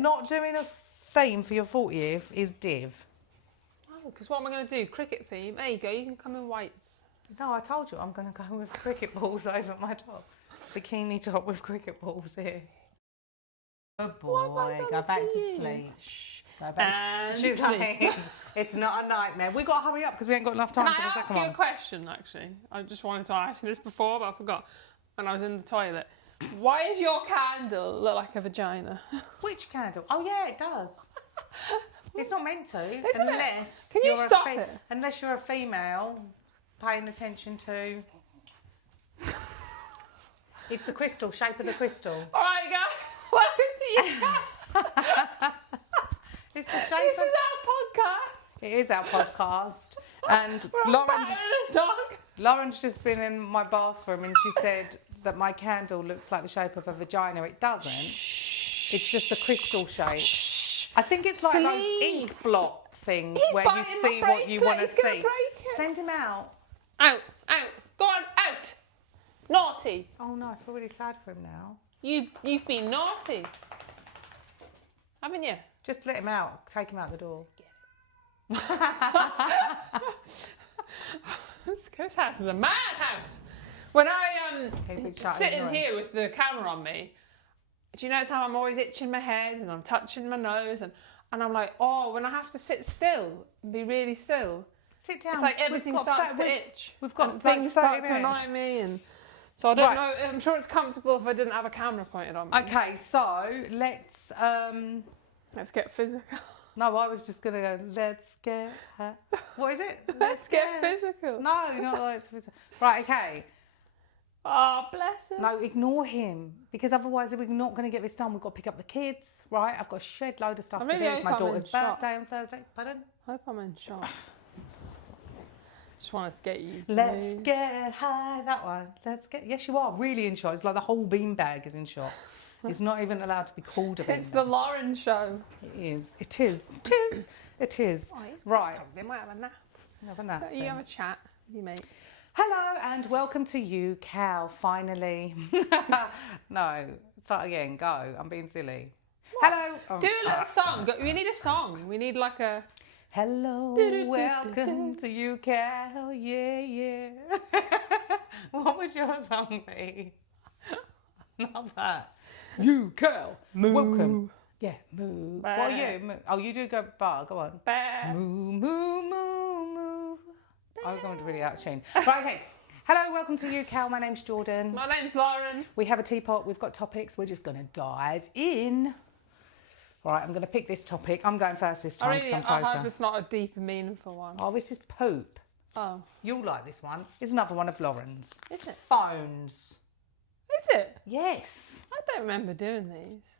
Not doing a theme for your 40th is div. Oh, because what am I going to do? Cricket theme? There you go, you can come in whites. No, I told you I'm going to go with cricket balls over my top. Bikini top with cricket balls here. Good boy, go back to sleep. Shh, go back to sleep. She's like, it's not a nightmare. We've got to hurry up because we ain't got enough time for the second one. Can I ask you a question, actually? I just wanted to ask you this before, but I forgot when I was in the toilet. Why does your candle look like a vagina? Which candle? Oh yeah, it does. It's not meant to, unless Can you stop it? Unless you're a female paying attention to. It's the crystal, shape of the crystal. All right, guys, welcome to you. It's the shape. This is our podcast. It is our podcast, and Lauren's just been in my bathroom, and she said that my candle looks like the shape of a vagina. It doesn't. It's just a crystal shape. I think it's like those ink blot things where you see what you want to see. Send him out. Out. Go on, out. Naughty. Oh no, I feel really sad for him now. You've been naughty, haven't you? Just let him out. Take him out the door. Get it. This house is a madhouse. When I sitting here with the camera on me, do you notice how I'm always itching my head and I'm touching my nose and I'm like, oh, when I have to sit still and be really still, sit down. It's like everything starts to itch. We've got things start to annoy me, and so I don't know. I'm sure it's comfortable if I didn't have a camera pointed on me. Okay, so let's get physical. No, I was just gonna go. Let's get. What is it? Let's get physical. No, not let's physical. Right. Okay. Oh, bless him. No, ignore him, because otherwise we're not going to get this done. We've got to pick up the kids, right? I've got a shed load of stuff to do. It's my daughter's birthday on Thursday. Pardon? I hope I'm in shock. Just want to get you. Let's get high. That one. Let's get. Yes, you are really in shock. It's like the whole beanbag is in shock. It's not even allowed to be called a beanbag. It's the Lauren show. It is. It is. It is. It is. Oh, right. They might have a nap. Have a nap. You have a chat with your mate. Hello and welcome to you, Cal, finally. No, start again, go. I'm being silly. What? Hello. Do a little song. We need a song. We need like a... Hello, welcome to you, Cal, yeah. What would your song be? Not that. You, Cal, moo. Welcome. Yeah, moo. Bah. What are you? Moo. Oh, you do go bar, go on. Bah. Moo, moo, moo, moo. I'm going to really out of tune. Right, okay. Hello, welcome to you, Cal. My name's Jordan. My name's Lauren. We have a teapot. We've got topics. We're just going to dive in. All right, I'm going to pick this topic. I'm going first this time because I'm closer. I hope it's not a deep and meaningful one. Oh, this is poop. Oh. You'll like this one. It's another one of Lauren's. Is it? Phones. Is it? Yes. I don't remember doing these.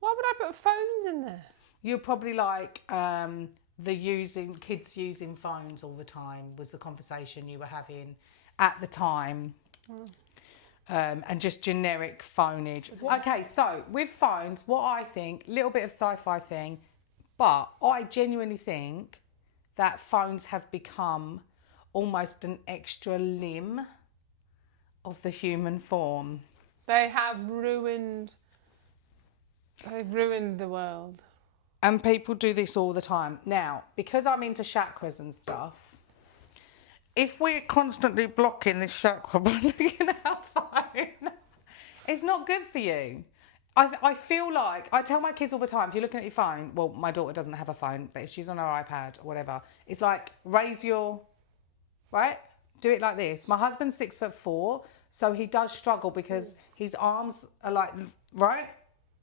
Why would I put phones in there? You're probably like kids using phones all the time was the conversation you were having at the time. And just generic phoneage. What? Okay, so with phones, what I think, little bit of sci-fi thing, but I genuinely think that phones have become almost an extra limb of the human form. They've ruined the world. And people do this all the time. Now, because I'm into chakras and stuff, if we're constantly blocking this chakra by looking at our phone, it's not good for you. I feel like, I tell my kids all the time, if you're looking at your phone, well, my daughter doesn't have a phone, but if she's on her iPad or whatever, it's like, right? Do it like this. My husband's 6'4", so he does struggle because his arms are like, right?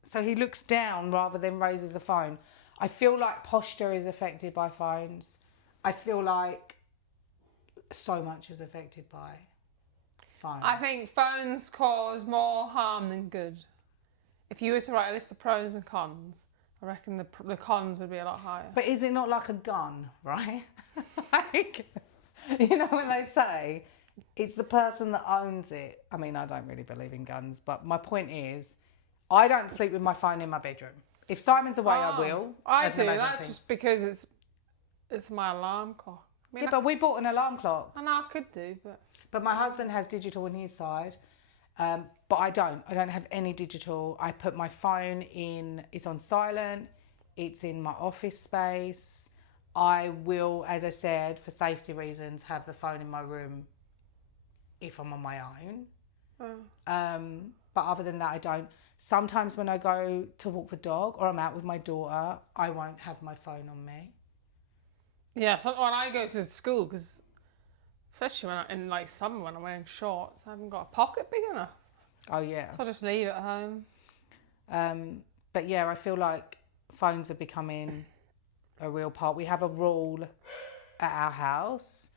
So he looks down rather than raises the phone. I feel like posture is affected by phones. I feel like so much is affected by phones. I think phones cause more harm than good. If you were to write a list of pros and cons, I reckon the cons would be a lot higher. But is it not like a gun, right? Like, you know when they say it's the person that owns it. I mean, I don't really believe in guns, but my point is, I don't sleep with my phone in my bedroom. If Simon's away, I will. I do. That's just because it's my alarm clock. I mean, yeah, but we bought an alarm clock. I know I could do, but my husband has digital on his side. But I don't have any digital. I put my phone in, it's on silent, it's in my office space. I will, as I said, for safety reasons, have the phone in my room if I'm on my own. But other than that, I don't. Sometimes when I go to walk the dog or I'm out with my daughter, I won't have my phone on me. Yeah, so when I go to school, because especially in like summer when I'm wearing shorts, I haven't got a pocket big enough. Oh yeah. So I just leave it at home. But yeah, I feel like phones are becoming a real part. We have a rule at our house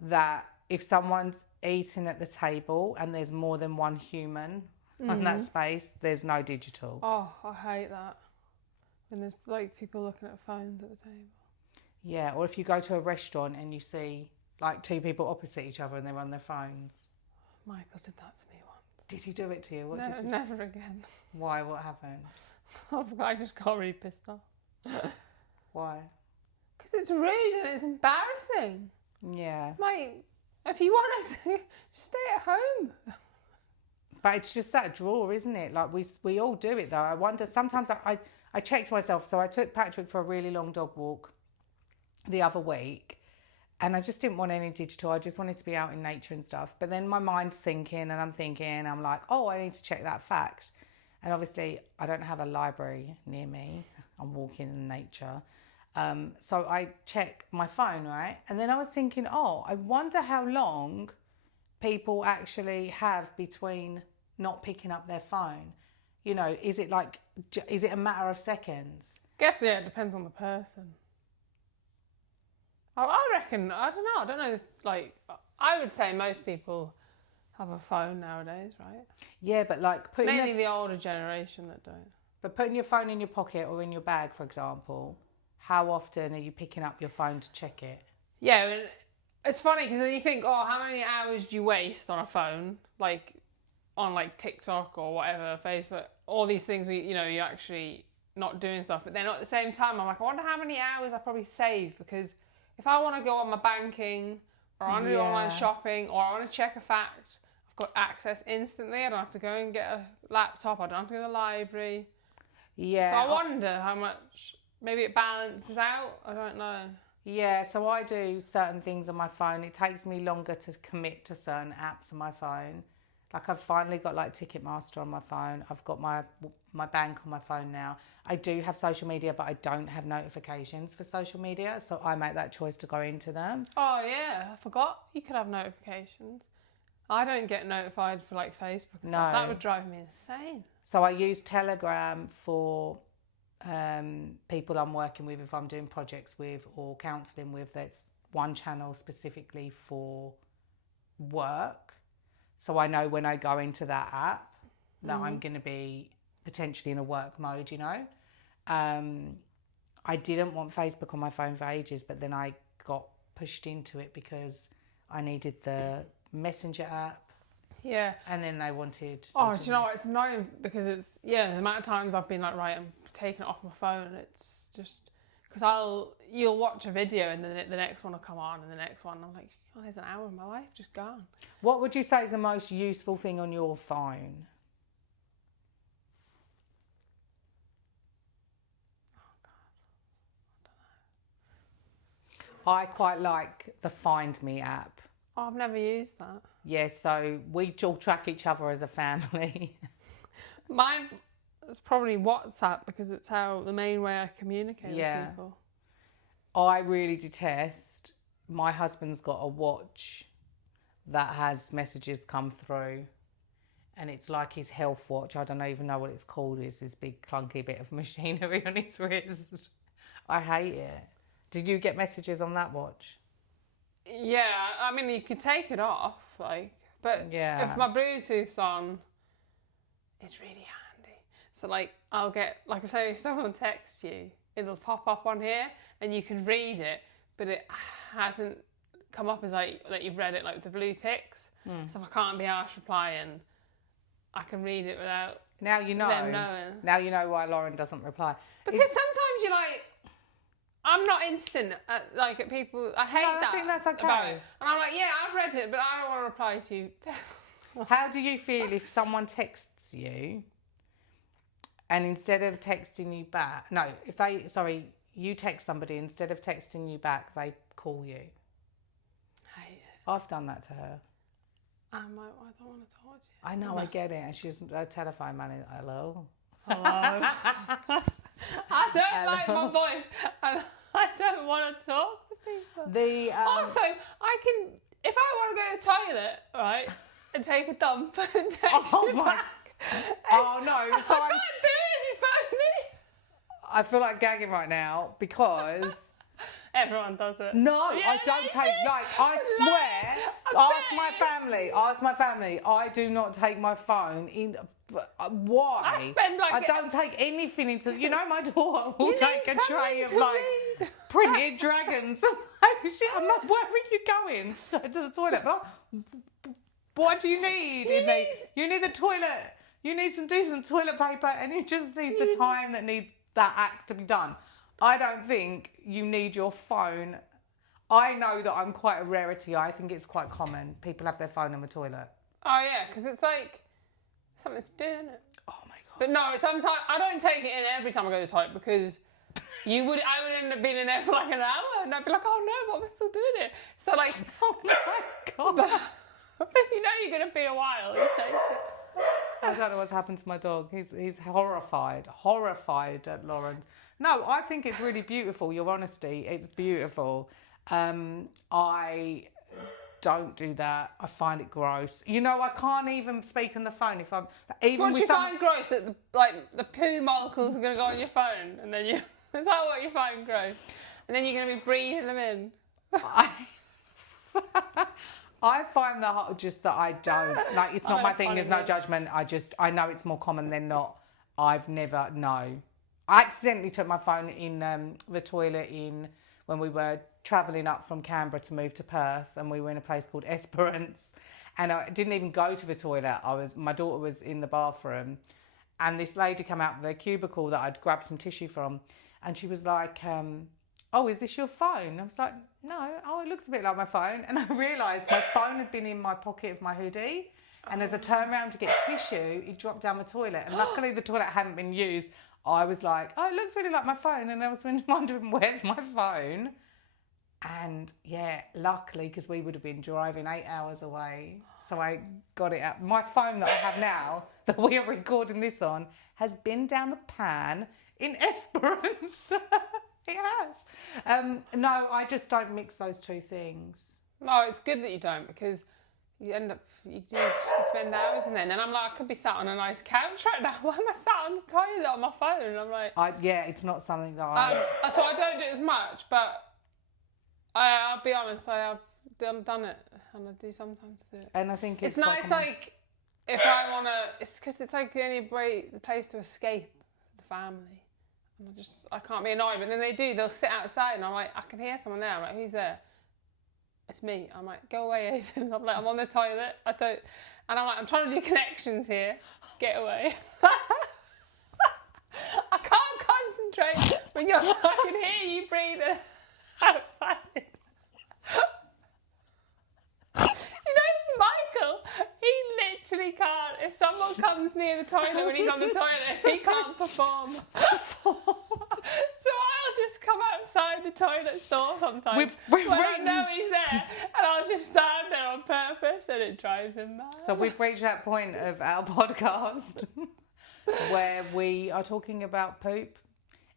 that if someone's eating at the table and there's more than one human on that space, there's no digital. Oh, I hate that. When there's like people looking at phones at the table. Yeah, or if you go to a restaurant and you see like two people opposite each other and they're on their phones. Michael did that to me once. Did he do it to you? What No, did you never again. Why? What happened? I just got really pissed off. Why? Because it's rude and it's embarrassing. Yeah. Like, if you want to stay at home. But it's just that draw, isn't it? Like we all do it though. I wonder, sometimes I checked myself. So I took Patrick for a really long dog walk the other week and I just didn't want any digital. I just wanted to be out in nature and stuff. But then my mind's thinking and I'm like, oh, I need to check that fact. And obviously I don't have a library near me. I'm walking in nature. So I check my phone, right? And then I was thinking, oh, I wonder how long people actually have between not picking up their phone. You know, is it a matter of seconds? Guess, yeah, it depends on the person. I reckon, I don't know, like, I would say most people have a phone nowadays, right? Yeah, but like mainly the older generation that don't. But putting your phone in your pocket or in your bag, for example, how often are you picking up your phone to check it? Yeah, it's funny because you think, oh, how many hours do you waste on a phone? Like, on like TikTok or whatever, Facebook, all these things you're actually not doing stuff. But then at the same time, I'm like, I wonder how many hours I probably save, because if I want to go on my banking or I want to do online shopping or I want to check a fact, I've got access instantly. I don't have to go and get a laptop. I don't have to go to the library. Yeah. So I wonder how much, maybe it balances out. I don't know. Yeah, so I do certain things on my phone. It takes me longer to commit to certain apps on my phone. Like I've finally got like Ticketmaster on my phone. I've got my bank on my phone now. I do have social media, but I don't have notifications for social media. So I make that choice to go into them. Oh yeah, I forgot you could have notifications. I don't get notified for like Facebook and stuff. That would drive me insane. So I use Telegram for people I'm working with, if I'm doing projects with or counselling with. That's one channel specifically for work. So I know when I go into that app that I'm going to be potentially in a work mode, you know. I didn't want Facebook on my phone for ages, but then I got pushed into it because I needed the Messenger app. Yeah. And then they wanted... Oh, do you know what? It's annoying because it's... Yeah, the amount of times I've been like, right, I'm taking it off my phone. It's just... Because you'll watch a video and then the next one will come on and the next one. I'm like, oh, there's an hour of my life just gone. What would you say is the most useful thing on your phone? Oh, God. I don't know. I quite like the Find Me app. Oh, I've never used that. Yeah, so we all track each other as a family. Mine is probably WhatsApp because it's the main way I communicate with people. I really detest, my husband's got a watch that has messages come through and it's like his health watch. I don't even know what it's called. It's this big clunky bit of machinery on his wrist. I hate it. Did you get messages on that watch? Yeah, I mean, you could take it off, like, but if my Bluetooth's on, it's really handy. So, like, I'll get, like, say if someone texts you, it'll pop up on here and you can read it, but it hasn't come up as, like, that you've read it, like, with the blue ticks. So if I can't be arsed replying, I can read it without them knowing. Now you know why Lauren doesn't reply. Because sometimes you're like, I'm not instant at people. I hate that. I think that's okay. And I'm like, yeah, I've read it, but I don't want to reply to you. How do you feel if someone texts you and instead of texting you back, you text somebody, instead of texting you back, they call you? Hate it. I've done that to her. I don't want to talk to you. I know, I get it. And she's a telephone man. Hello. Hello. I don't like my voice. I don't want to talk to people. Also, I can, if I want to go to the toilet, right, and take a dump and text you back. Oh no! I can't do it if you phone me. I feel like gagging right now because everyone does it. No, yeah, I don't take. Like, I swear. Ask my family. I do not take my phone in. Why? I don't take anything into. You know, my daughter will take a tray of like printed dragons. I'm shit. I'm not. Where are you going? To the toilet. What do you need? You need the toilet. You need some decent toilet paper, and you just need the time that needs that act to be done. I don't think you need your phone. I know that I'm quite a rarity. I think it's quite common. People have their phone in the toilet. Oh yeah, because it's like something to do, isn't it? Oh my god. But no, sometimes I don't take it in every time I go to the toilet because I would end up being in there for like an hour, and I'd be like, oh no, what am I still doing here? So like, oh my god. But you know you're gonna be a while. You take it. I don't know what's happened to my dog. He's horrified at Lawrence. No, I think it's really beautiful. Your honesty, it's beautiful. I don't do that. I find it gross. You know, I can't even speak on the phone if I'm even. What do you find gross? That the poo molecules are gonna go on your phone, and then is that what you find gross? And then you're gonna be breathing them in. I find just that I don't, like, it's not my thing, there's no judgment. I know it's more common than not. I've never, no. I accidentally took my phone in the toilet when we were travelling up from Canberra to move to Perth, and we were in a place called Esperance, and I didn't even go to the toilet. My daughter was in the bathroom, and this lady came out with a cubicle that I'd grabbed some tissue from, and she was like, oh, is this your phone? I was like, no. Oh, it looks a bit like my phone. And I realised my phone had been in my pocket of my hoodie. And as I turned around to get tissue, it dropped down the toilet. And luckily the toilet hadn't been used. I was like, oh, it looks really like my phone. And I was wondering, where's my phone? And yeah, luckily, because we would have been driving 8 hours away. So I got it out. My phone that I have now, that we are recording this on, has been down the pan in Esperance. It has. No, I just don't mix those two things. No, it's good that you don't, because you end up, you spend hours in there. And then I'm like, I could be sat on a nice couch right now. Why am I sat on the toilet on my phone? And I'm like... yeah, it's not something that I... so I don't do it as much, but I'll be honest, I've done it. And I do sometimes do it. And I think it's nice, like, if I want to... It's because it's like the only place to escape the family. And I can't be annoyed, but then they'll sit outside, and I'm like, I can hear someone there. I'm like, who's there? It's me. I'm like, go away, Aidan. I'm like, I'm on the toilet. And I'm like, I'm trying to do connections here. Get away. I can't concentrate when I can hear you breathing outside. You know, Michael, he literally can't. If someone comes near the toilet when he's on the toilet, he can't perform. So I'll just come outside the toilet door sometimes when I know he's there, and I'll just stand there on purpose, and it drives him mad. So we've reached that point of our podcast where we are talking about poop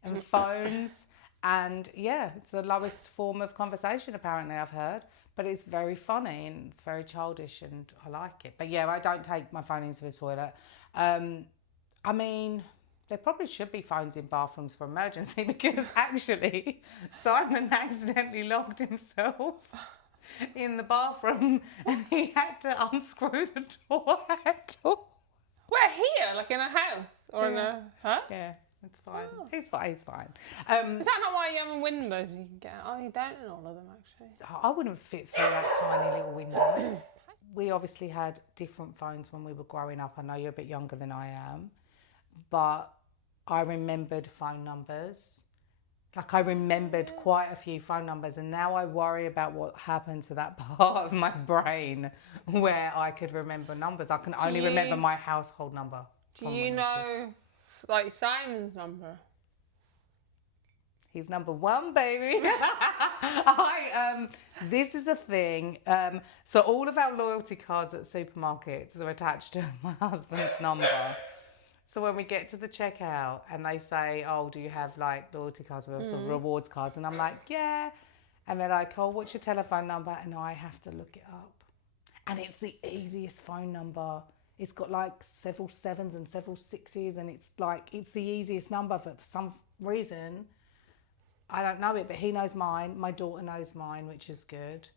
and phones, and yeah, it's the lowest form of conversation apparently, I've heard. But it's very funny and it's very childish and I like it. But yeah, I don't take my phone into the toilet. I mean, there probably should be phones in bathrooms for emergency, because actually Simon accidentally locked himself in the bathroom and he had to unscrew the door handle. Where, here? Like in a house? Or in a... Huh? Yeah. It's fine. Oh. He's fine. Is that not why you have windows you can get out? Oh, you don't in all of them, actually. I wouldn't fit through that tiny little window. We obviously had different phones when we were growing up. I know you're a bit younger than I am, but I remembered phone numbers Like I remembered quite a few phone numbers, and now I worry about what happened to that part of my brain where I could remember numbers. I can only remember my household number. Do you know, like Simon's number? He's number one, baby. This is a thing. So all of our loyalty cards at supermarkets are attached to my husband's number. So when we get to the checkout and they say, oh, do you have like loyalty cards or sort of rewards cards? And I'm like, yeah. And they're like, oh, what's your telephone number? And I have to look it up. And it's the easiest phone number. It's got like several sevens and several sixes. And it's the easiest number. But for some reason, I don't know it, but he knows mine. My daughter knows mine, which is good.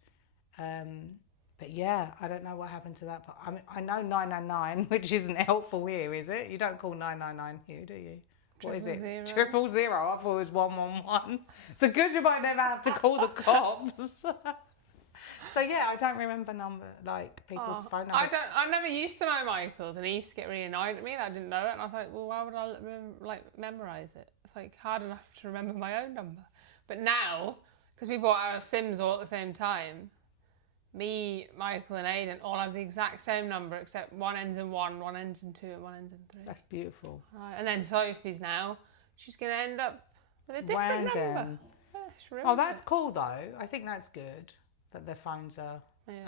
But yeah, I don't know what happened to that. But I know 999, which isn't helpful here, is it? You don't call 999 here, do you? What is it? 000. 000. I thought it was 111. So good you might never have to call the cops. So yeah, I don't remember people's phone numbers. I never used to know Michael's, and he used to get really annoyed at me that I didn't know it. And I was like, well, why would I memorize it? It's like hard enough to remember my own number. But now, because we bought our Sims all at the same time, me, Michael and Aidan all have the exact same number, except one ends in 1, one ends in 2, and one ends in 3. That's beautiful. And then Sophie's now, she's going to end up with a different number. Oh, that's cool though. I think that's good that their phones are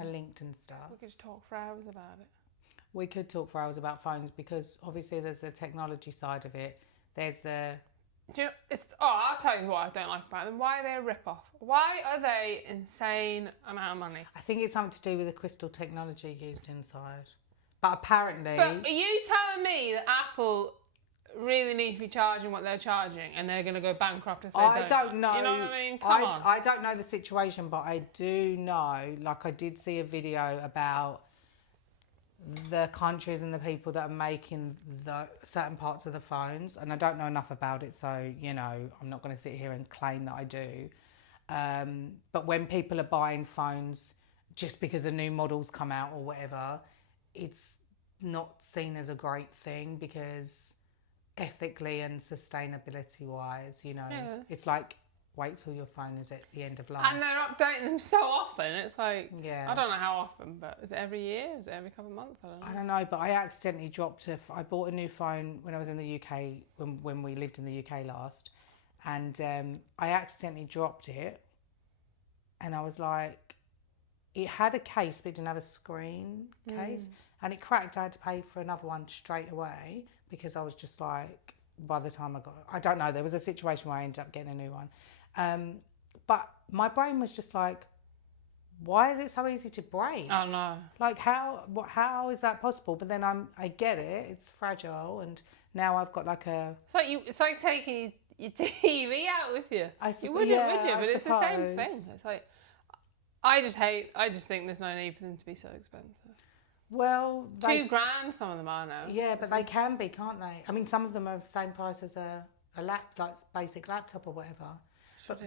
linked and stuff. We could just talk for hours about it. We could talk for hours about phones because obviously there's the technology side of it. There's the... Do you know, I'll tell you what I don't like about them. Why are they a rip-off? Why are they insane amount of money? I think it's something to do with the crystal technology used inside. But apparently... But are you telling me that Apple really needs to be charging what they're charging and they're going to go bankrupt if they don't? I don't know. You know what I mean? Come on. I don't know the situation, but I do know, like I did see a video about the countries and the people that are making the certain parts of the phones, and I don't know enough about it, so you know I'm not going to sit here and claim that I do, but when people are buying phones just because the new models come out or whatever, it's not seen as a great thing because ethically and sustainability wise, you know, it's like wait till your phone is at the end of life. And they're updating them so often. It's like, I don't know how often, but is it every year? Is it every couple of months? I don't know, but I accidentally dropped I bought a new phone when I was in the UK, when we lived in the UK last. And I accidentally dropped it. And I was like, it had a case, but it didn't have a screen case. And it cracked. I had to pay for another one straight away because I was just like, by the time I don't know, there was a situation where I ended up getting a new one. But my brain was just like, why is it so easy to break? Oh no! Like how is that possible? But then I get it. It's fragile, and now I've got like a. It's like taking your TV out with you. You wouldn't, would you? But it's the same thing. It's like I just think there's no need for them to be so expensive. Well, $2,000 some of them are now. Yeah, but they can be, can't they? I mean, some of them are the same price as a basic laptop or whatever.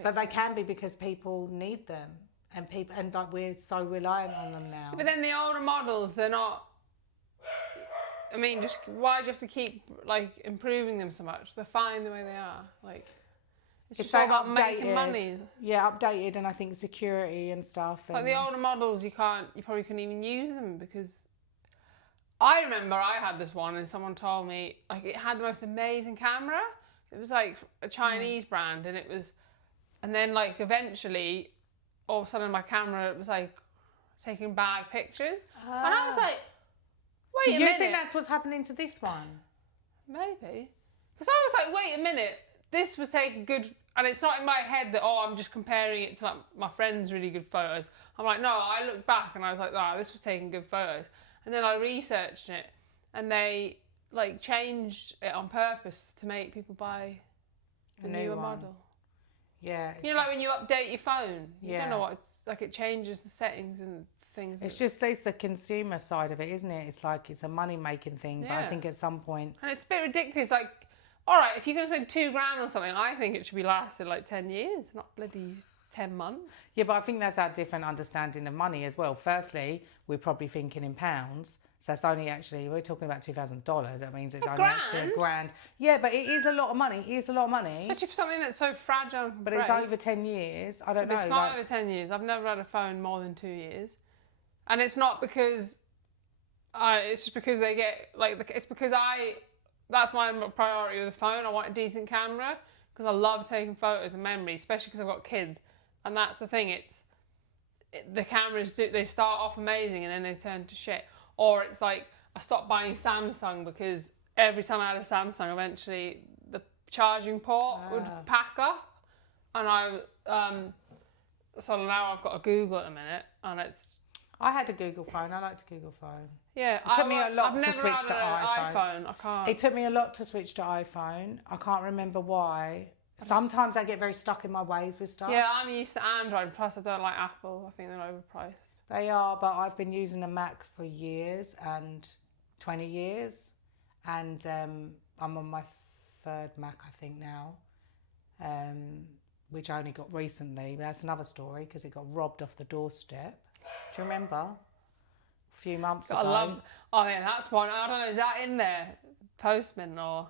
But they can be because people need them, and like we're so reliant on them now. Yeah, but then the older models, they're not. I mean, just why do you have to keep like improving them so much? They're fine the way they are. Like it's just all about making money. Yeah, updated, and I think security and stuff. And like the older models, you probably couldn't even use them because. I remember I had this one and someone told me like it had the most amazing camera. It was like a Chinese brand and then like eventually all of a sudden my camera was like taking bad pictures. And I was like, wait a minute. Do you think that's what's happening to this one? Maybe. Because I was like, wait a minute, this was taking good, and it's not in my head that, I'm just comparing it to like my friend's really good photos. I'm like, no, I looked back and I was like, this was taking good photos. And then I researched it, and they like changed it on purpose to make people buy the newer model. Yeah. You know, like when you update your phone, you don't know what it's like. It changes the settings and things. It's the consumer side of it, isn't it? It's like it's a money making thing, but I think at some point. And it's a bit ridiculous. Like, all right, if you're going to spend $2,000 on something, I think it should be lasted like 10 years, not bloody 10 months. Yeah, but I think that's our different understanding of money as well. Firstly, we're probably thinking in pounds. So it's only actually, we're talking about $2,000. That means it's A only actually grand? $1,000. Yeah, but it is a lot of money. It is a lot of money. Especially for something that's so fragile. But it's over 10 years. I don't know. It's not over 10 years. I've never had a phone more than 2 years. And it's not because, it's just because they get, like, it's because that's my priority with the phone. I want a decent camera because I love taking photos and memories, especially because I've got kids. And that's the thing, the cameras, they start off amazing and then they turn to shit. Or it's like, I stopped buying Samsung because every time I had a Samsung, eventually the charging port would pack up. And so now I've got a Google at the minute, and I had a Google phone. I liked a Google phone. Yeah, it took me a lot to switch to iPhone. I can't. It took me a lot to switch to iPhone. I can't remember why. Sometimes I get very stuck in my ways with stuff. Yeah, I'm used to Android. Plus, I don't like Apple. I think they're overpriced. They are, but I've been using a Mac for years and 20 years, and I'm on my third Mac, I think now, which I only got recently. That's another story because it got robbed off the doorstep. Do you remember? A few months ago. Oh yeah, that's one. I don't know. Is that in there? Postman or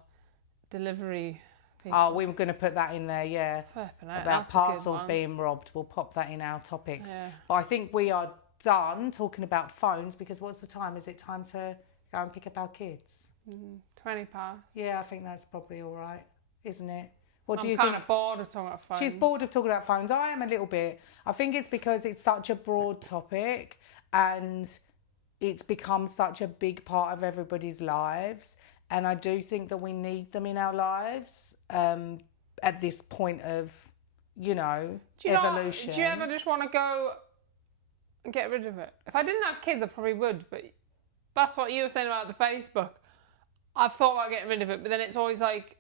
delivery people? Oh, we were going to put that in there, yeah. About parcels being robbed. We'll pop that in our topics. Yeah. But I think we are done talking about phones because what's the time? Is it time to go and pick up our kids? 20 past. Yeah, I think that's probably all right, isn't it? What do you I'm think? kind of bored of talking about phones. She's bored of talking about phones. I am a little bit. I think it's because it's such a broad topic and it's become such a big part of everybody's lives. And I do think that we need them in our lives at this point of, evolution. Do you ever just want to go and get rid of it? If I didn't have kids, I probably would. But that's what you were saying about the Facebook. I've thought about getting rid of it, but then it's always like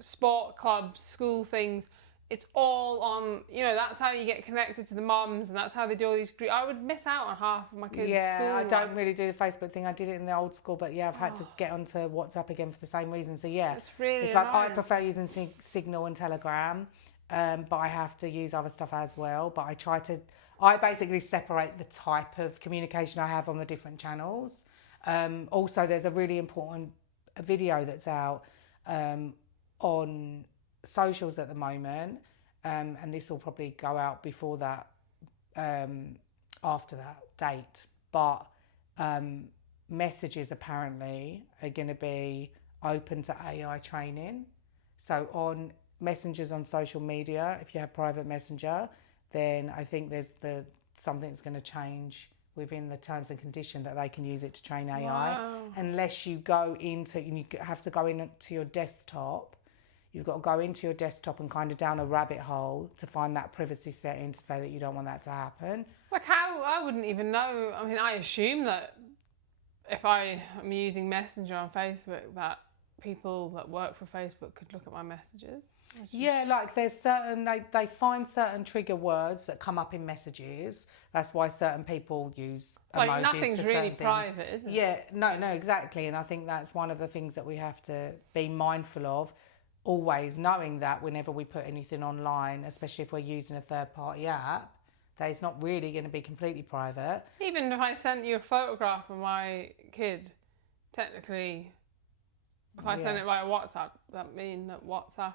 sport clubs, school things. It's all on, that's how you get connected to the mums, and that's how they do all these groups. I would miss out on half of my kids' school. Yeah, I don't really do the Facebook thing. I did it in the old school, but yeah, I've had to get onto WhatsApp again for the same reason. So yeah, it's really like annoying. I prefer using Signal and Telegram, but I have to use other stuff as well. But I basically separate the type of communication I have on the different channels. Also, there's a really important video that's out on socials at the moment, and this will probably go out before that, after that date, but messages apparently are going to be open to AI training. So on messengers on social media, if you have private messenger, then I think there's something that's going to change within the terms and conditions that they can use it to train AI. Wow. Unless you you have to go into your desktop. You've got to go into your desktop and kind of down a rabbit hole to find that privacy setting to say that you don't want that to happen. Like how? I wouldn't even know. I mean, I assume that if I am using Messenger on Facebook, that people that work for Facebook could look at my messages. Yeah, like there's certain, they find certain trigger words that come up in messages. That's why certain people use emojis. Like nothing's for really certain private, things. is it? Yeah, no, exactly. And I think that's one of the things that we have to be mindful of. Always knowing that whenever we put anything online, especially if we're using a third-party app, that it's not really going to be completely private. Even if I sent you a photograph of my kid, technically, if I send it via WhatsApp, that mean that WhatsApp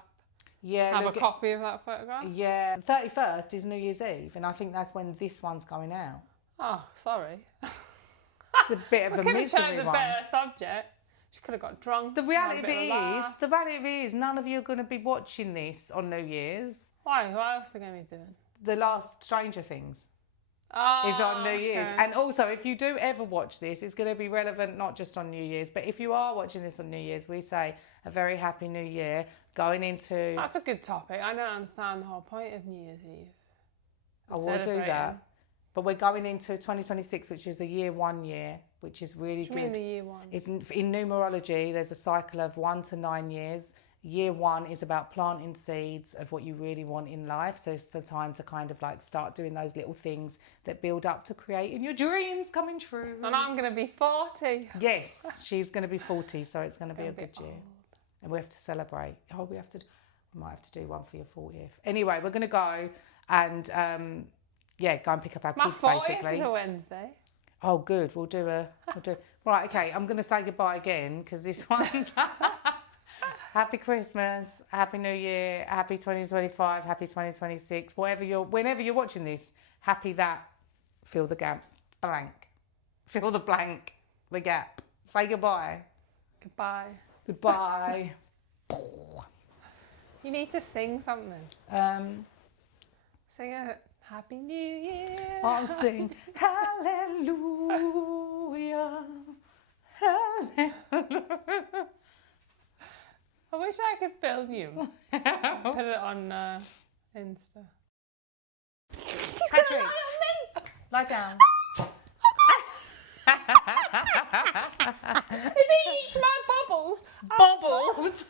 have a copy of that photograph? Yeah, the 31st is New Year's Eve, and I think that's when this one's going out. Oh, sorry. It's a bit of a misery one. We could have chosen a better subject. She could have got drunk. The reality of it is, none of you are going to be watching this on New Year's. Why? What else are they going to be doing? The last Stranger Things is on New Year's. And also, if you do ever watch this, it's going to be relevant not just on New Year's, but if you are watching this on New Year's, we say a very happy New Year going into... That's a good topic. I don't understand the whole point of New Year's Eve. I will do that. But we're going into 2026, which is the year 1 year, which is really good. What do you mean the year 1? It's in numerology, there's a cycle of 1 to 9 years. Year 1 is about planting seeds of what you really want in life. So it's the time to kind of like start doing those little things that build up to creating your dreams coming true. And I'm going to be 40. Yes, she's going to be 40, so it's going to be a good year. And we have to celebrate. We might have to do one for your 40th. Anyway, we're going to go and... go and pick up our kids, basically. My 40th is a Wednesday. Oh, good. We'll do. Right, okay. I'm going to say goodbye again because this one's Happy Christmas, Happy New Year, Happy 2025, Happy 2026. Whenever you're watching this, happy that. Fill the gap. Blank. Fill the blank. The gap. Say goodbye. Goodbye. Goodbye. You need to sing something. Sing a Happy New Year. I'll sing Hallelujah. Hallelujah. I wish I could film you. Put it on Insta. Patrick, lie down. It eats my bubbles. Bubbles.